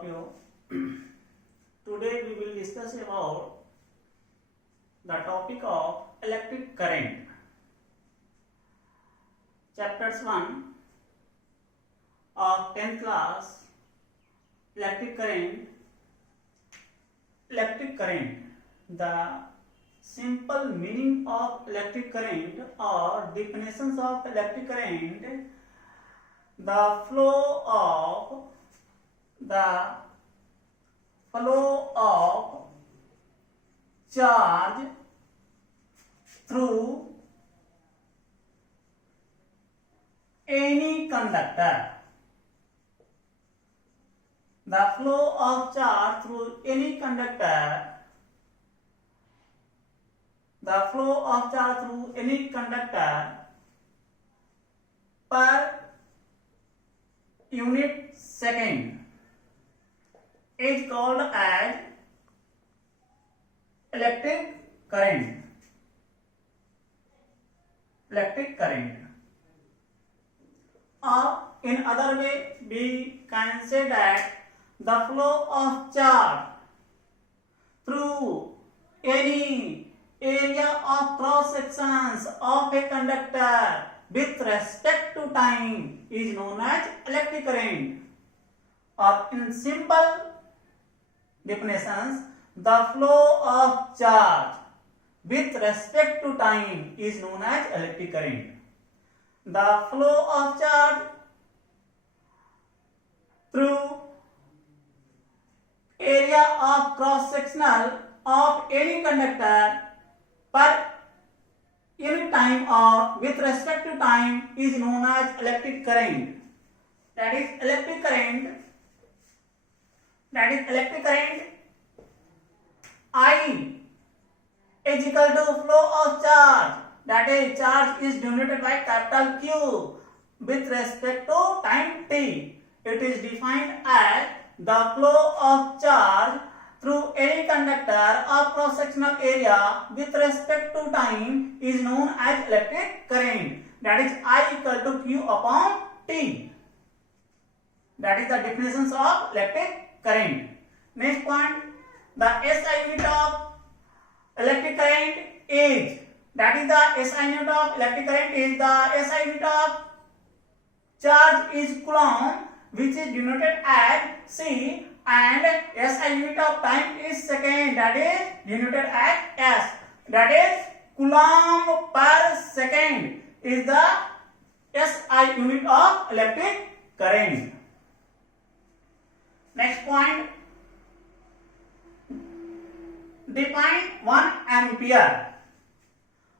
of you. Today we will discuss about the topic of electric current. Chapters 1 of 10th class, electric current. Electric current. The simple meaning of electric current or definitions of electric current: the flow of charge through any conductor. The flow of charge through any conductor. The flow of charge through any conductor per unit second is called as electric current. Electric current. Or in other way, we can say that the flow of charge through any area of cross sections of a conductor with respect to time is known as electric current. Or in simple definitions, the flow of charge with respect to time is known as electric current. The flow of charge through area of cross sectional of any conductor per unit time or with respect to time is known as electric current. That is electric current. I is equal to flow of charge. That is, charge is denoted by capital Q with respect to time t. It is defined as the flow of charge through any conductor or cross-sectional area with respect to time is known as electric current. That is, I equal to Q upon T. That is the definitions of electric current. Next point, the SI unit of electric current is, that is the SI unit of electric current is the SI unit of charge is coulomb, which is denoted as C, and SI unit of time is second, that is denoted as S. That is coulomb per second is the SI unit of electric current. Next point, define 1 ampere.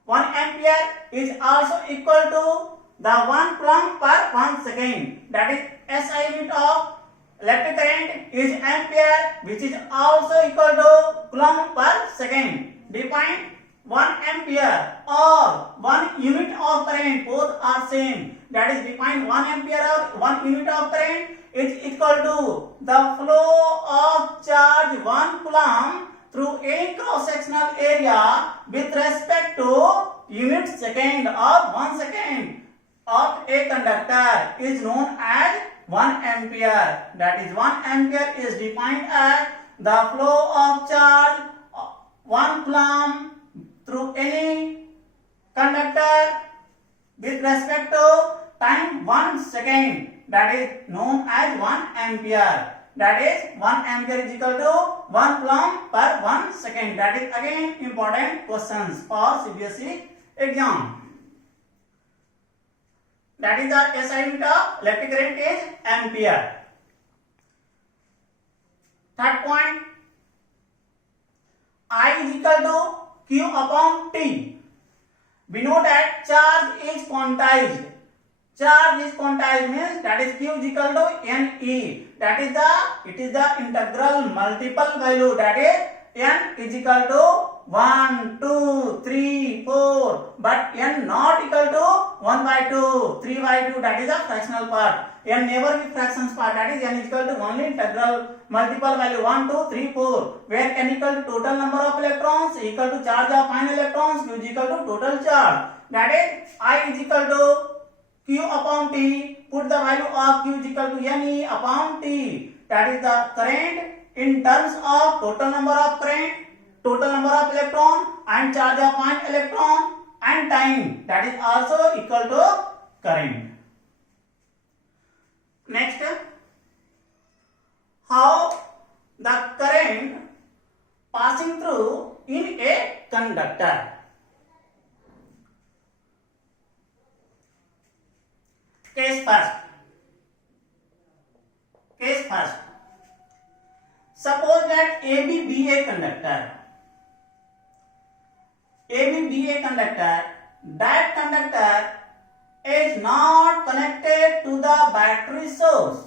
1 ampere is also equal to the 1 coulomb per 1 second. That is SI unit of electric current is ampere, which is also equal to coulomb per second. Define 1 ampere or 1 unit of current, both are same. That is, define 1 ampere or 1 unit of current is equal to the flow of charge 1 coulomb through any cross-sectional area with respect to unit second or 1 second of a conductor is known as 1 ampere. That is, 1 ampere is defined as the flow of charge 1 coulomb through any conductor with respect to time 1 second. That is known as 1 ampere. That is, 1 ampere is equal to 1 coulomb per 1 second. That is again important questions for CBSE exam. That is the SI unit of electric current is ampere. Third point, I is equal to Q upon T. We know that charge is quantized. Charge is quantized means that is Q is equal to NE. That is it is the integral multiple value. That is N is equal to 1, 2, 3, 4, but N not equal to 1 by 2, 3 by 2, that is a fractional part. N never be fractions part, that is N is equal to only integral multiple value 1, 2, 3, 4, where N equal to total number of electrons equal to charge of final electrons, Q is equal to total charge. That is I is equal to Q upon T put the value of Q is equal to Ne upon T. That is the current in terms of total number of current, total number of electron and charge of one electron and time. That is also equal to current. Next, how the current passing through in a conductor. Case first. Suppose that AB be a conductor. AB be a conductor. That conductor is not connected to the battery source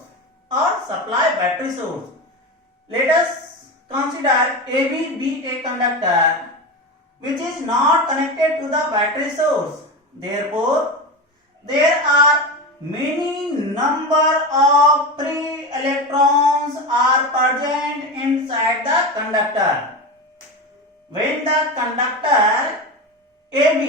or supply battery source. Let us consider AB be a conductor which is not connected to the battery source. Therefore, there are many number of free electrons are present inside the conductor. When the conductor AB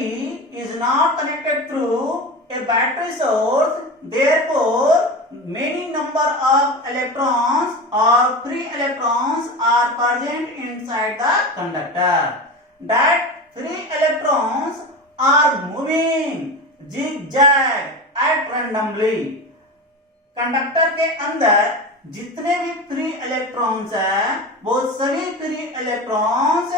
is not connected through a battery source, therefore many number of electrons or free electrons are present inside the conductor. That free electrons are moving zigzag at randomly. Conductor के अंदर जितने भी free electrons हैं वो सभी free electrons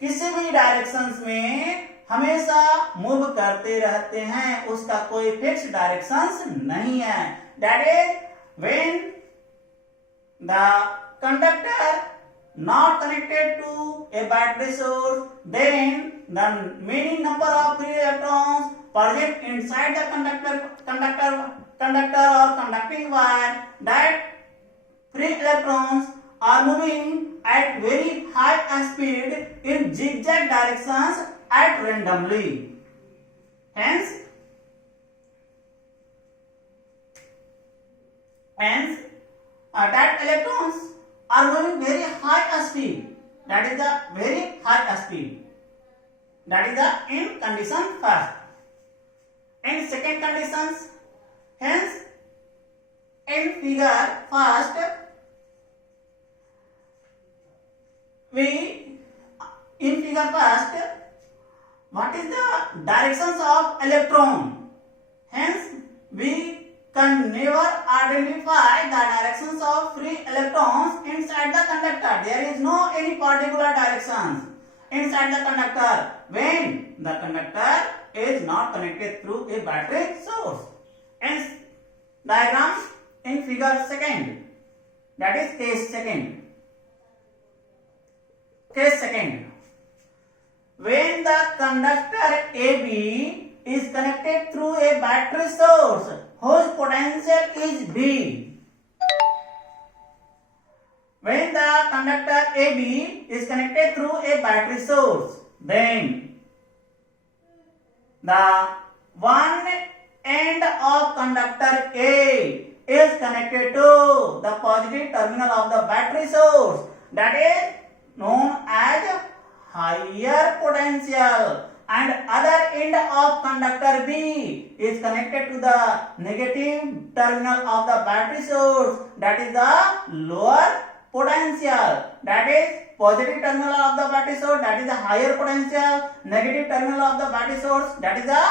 किसी भी directions में हमेशा मूव करते रहते हैं, उसका कोई फिक्स डायरेक्शंस नहीं है. That is when the conductor not connected to a battery source, then the many number of free electrons present inside the conductor or conducting wire, that free electrons are moving at very high speed in zigzag directions at randomly. Hence that electrons are moving very high speed. That is the very high speed. That is the in condition first. In second conditions, hence in figure first, what is the directions of electron? Hence we can never identify the directions of free electrons inside the conductor. There is no any particular directions inside the conductor when the conductor is not connected through a battery source. Hence diagram in figure second, that is case second. Case second, when the conductor AB is connected through a battery source whose potential is V. When the conductor AB is connected through a battery source, then the one end of conductor A is connected to the positive terminal of the battery source, that is known as higher potential, and other end of conductor B is connected to the negative terminal of the battery source, that is the lower potential. That is positive terminal of the battery source, that is the higher potential, negative terminal of the battery source, that is the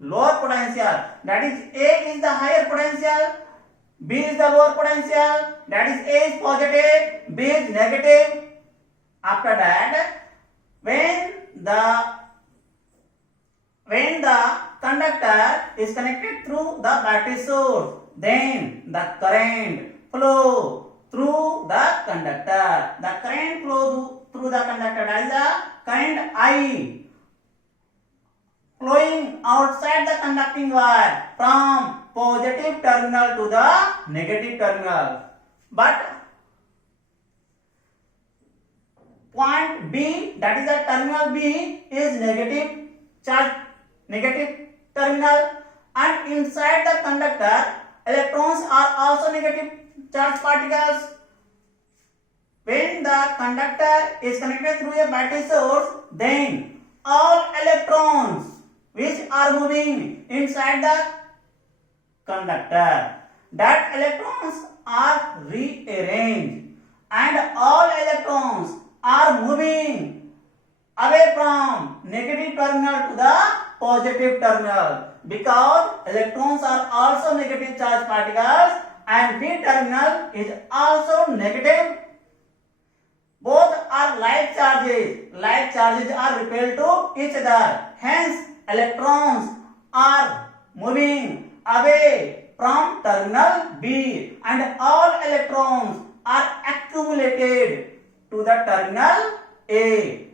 lower potential. That is A is the higher potential, B is the lower potential, that is A is positive, B is negative. After that, when the conductor is connected through the battery source, then the current flow through the conductor. The current flow through the conductor, that is the current I flowing outside the conducting wire from positive terminal to the negative terminal. But point B, that is the terminal B, is negative charge, negative terminal, and inside the conductor electrons are also negative charge particles. When the conductor is connected through a battery source, then all electrons which are moving inside the conductor. That electrons are rearranged and all electrons are moving away from negative terminal to the positive terminal, because electrons are also negative charge particles and B terminal is also negative. Both are like charges. Like charges are repelled to each other. Hence, electrons are moving away from terminal B and all electrons are accumulated to the terminal A.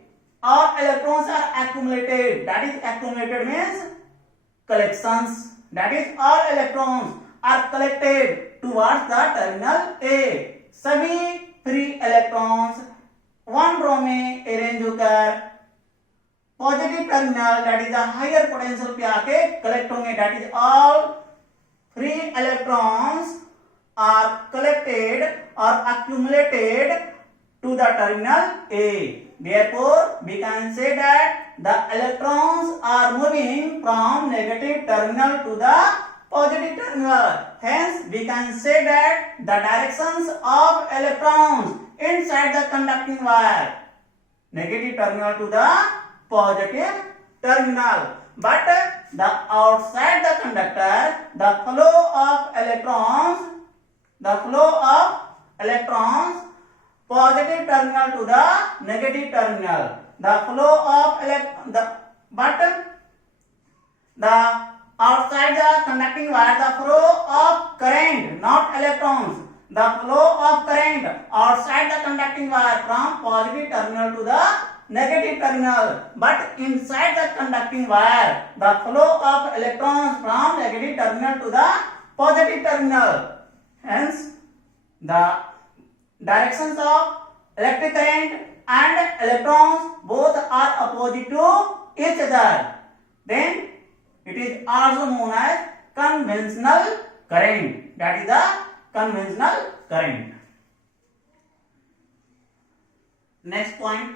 All electrons are accumulated. That is, accumulated means collections. That is, all electrons are collected towards the terminal A. सभी free electrons one row में arrange होकर positive terminal that is the higher potential पे आके collect होंगे. That is all free electrons are collected और accumulated to the terminal A. Therefore, we can say that the electrons are moving from negative terminal to the positive terminal. Hence, we can say that the directions of electrons inside the conducting wire, negative terminal to the positive terminal. But the outside the conductor, the flow of electrons positive terminal to the negative terminal. The flow of the outside the conducting wire, the flow of current, not electrons. The flow of current outside the conducting wire from positive terminal to the negative terminal. But inside the conducting wire, the flow of electrons from negative terminal to the positive terminal. Hence, the directions of electric current and electrons both are opposite to each other. Then it is also known as conventional current. That is the conventional current. Next point.